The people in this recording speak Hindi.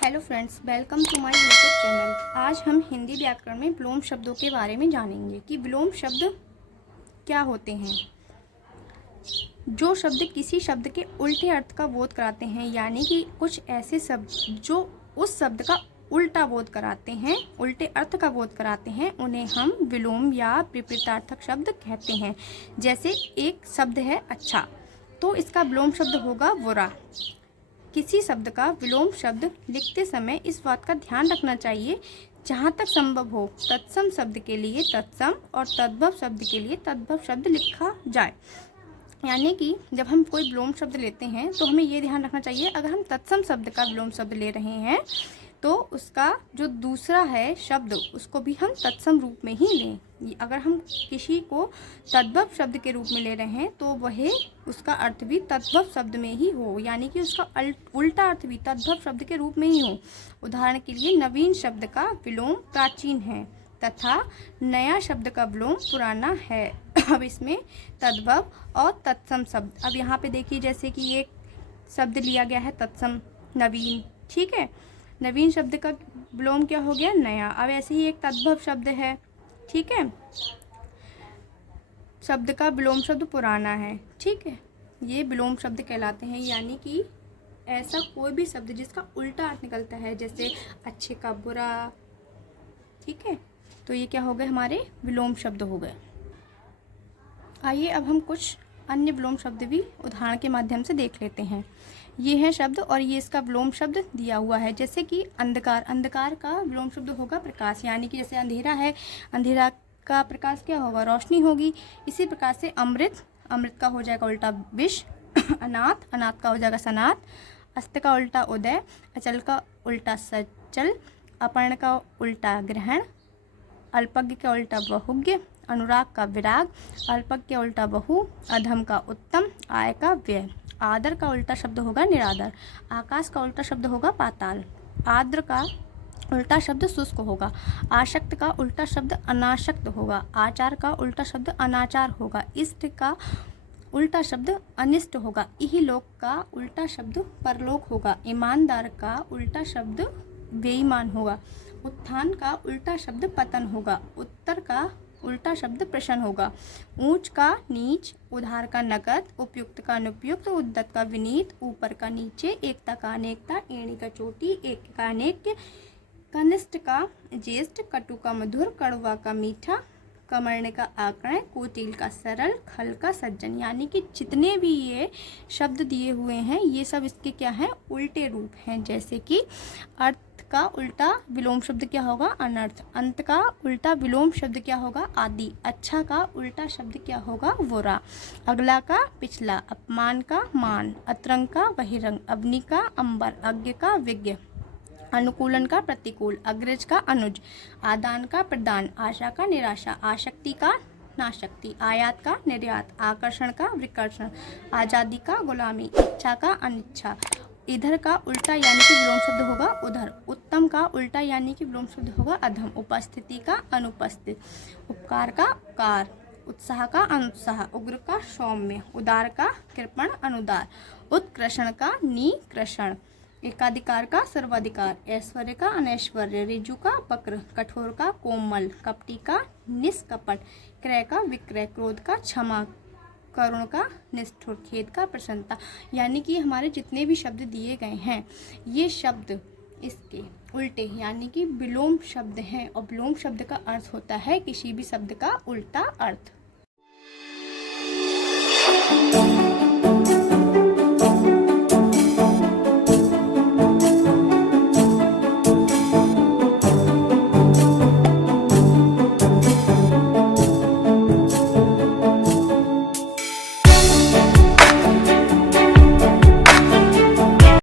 Hello friends, welcome to my YouTube channel. आज हम हिंदी व्याकरण में विलोम शब्दों के बारे में जानेंगे कि विलोम शब्द क्या होते हैं। जो शब्द किसी शब्द के उल्टे अर्थ का बोध कराते हैं, यानी कि कुछ ऐसे शब्द जो उस शब्द का उल्टा बोध कराते हैं, उल्टे अर्थ का बोध कराते हैं, उन्हें हम विलोम या विपरीतार्थक शब्द कहते हैं। जैसे एक शब्द है अच्छा, तो इसका विलोम शब्द होगा बुरा। किसी शब्द का विलोम शब्द लिखते समय इस बात का ध्यान रखना चाहिए, जहाँ तक संभव हो तत्सम शब्द के लिए तत्सम और तद्भव शब्द के लिए तद्भव शब्द लिखा जाए। यानी कि जब हम कोई विलोम शब्द लेते हैं तो हमें ये ध्यान रखना चाहिए, अगर हम तत्सम शब्द का विलोम शब्द ले रहे हैं तो उसका जो दूसरा है शब्द उसको भी हम तत्सम रूप में ही लें। अगर हम किसी को तद्भव शब्द के रूप में ले रहे हैं तो वह उसका अर्थ भी तद्भव शब्द में ही हो, यानी कि उसका उल्टा अर्थ भी तद्भव शब्द के रूप में ही हो। उदाहरण के लिए नवीन शब्द का विलोम प्राचीन है तथा नया शब्द का विलोम पुराना है। अब इसमें तद्भव और तत्सम शब्द, अब यहाँ पे देखिए जैसे कि एक शब्द लिया गया है तत्सम नवीन, ठीक है। नवीन शब्द का विलोम क्या हो गया? नया। अब ऐसे ही एक तद्भव शब्द है, ठीक है, शब्द का विलोम शब्द पुराना है, ठीक है। ये विलोम शब्द कहलाते हैं, यानी कि ऐसा कोई भी शब्द जिसका उल्टा अर्थ निकलता है, जैसे अच्छे का बुरा, ठीक है। तो ये क्या हो गए? हमारे विलोम शब्द हो गए। आइए अब हम कुछ अन्य विलोम शब्द भी उदाहरण के माध्यम से देख लेते हैं। ये है शब्द और ये इसका विलोम शब्द दिया हुआ है। जैसे कि अंधकार, अंधकार का विलोम शब्द होगा प्रकाश, यानी कि जैसे अंधेरा है, अंधेरा का प्रकाश क्या होगा? रोशनी होगी। इसी प्रकार से अमृत, अमृत का हो जाएगा उल्टा विष। अनाथ, अनाथ का हो जाएगा सनाथ। अस्त का उल्टा उदय, अचल का उल्टा सचल, अपर्ण का उल्टा ग्रहण, अल्पज्ञ का उल्टा बहुज्ञ, अनुराग का विराग, अल्पज्ञ का उल्टा बहु, अधम का उत्तम, आय का व्यय। आदर का उल्टा शब्द होगा निरादर। आकाश का उल्टा शब्द होगा पाताल। आर्द्र का उल्टा शब्द शुष्क होगा। आसक्त का उल्टा शब्द अनासक्त होगा। आचार का उल्टा शब्द अनाचार होगा। इष्ट का उल्टा शब्द अनिष्ट होगा। इहलोक का उल्टा शब्द परलोक होगा। ईमानदार का उल्टा शब्द बेईमान होगा। उत्थान का उल्टा शब्द पतन होगा। उत्तर का उल्टा शब्द प्रश्न होगा। ऊंच का नीच, उधार का नकद, उपयुक्त का अनुपयुक्त, उद्दत का विनीत, ऊपर का नीचे, एकता का अनेकता, एणी का चोटी, एक का अनेक, कनिष्ठ का ज्येष्ठ, कटु का मधुर, कड़वा का मीठा, कमर्ण का आकर्ण, कोटिल का सरल, खल का सज्जन। यानी कि जितने भी ये शब्द दिए हुए हैं ये सब इसके क्या हैं? उल्टे रूप हैं। जैसे कि अर्थ का उल्टा विलोम शब्द क्या होगा? अनर्थ। अंत का उल्टा विलोम शब्द क्या होगा? आदि। अच्छा का उल्टा शब्द क्या होगा? बुरा। अगला का पिछला, अपमान का मान, अतरंग का बहिरंग, अग्नि का अंबर, अज्ञ का विज्ञ, अनुकूलन का प्रतिकूल, अग्रज का अनुज, आदान का प्रदान, आशा का निराशा, आशक्ति का नाशक्ति, आयात का निर्यात, आकर्षण का विकर्षण, आज़ादी का गुलामी, इच्छा का अनिच्छा। इधर का उल्टा यानी कि विलोम शब्द होगा उधर। उत्तम का उल्टा यानी कि विलोम शब्द होगा अधम। उपस्थिति का अनुपस्थित, उपकार का उपकार, उत्साह का अनुत्साह, उग्र का सौम्य, उदार का कृपण अनुदार, उत्कृषण का निकृषण, एकाधिकार का सर्वाधिकार, ऐश्वर्य का अनैश्वर्य, ऋजु का वक्र, कठोर का कोमल, कपटी का निष्कपट, क्रय का विक्रय, क्रोध का क्षमा, करुण का निष्ठुर, खेद का प्रसन्नता। यानी कि हमारे जितने भी शब्द दिए गए हैं ये शब्द इसके उल्टे यानी कि विलोम शब्द हैं, और विलोम शब्द का अर्थ होता है किसी भी शब्द का उल्टा अर्थ।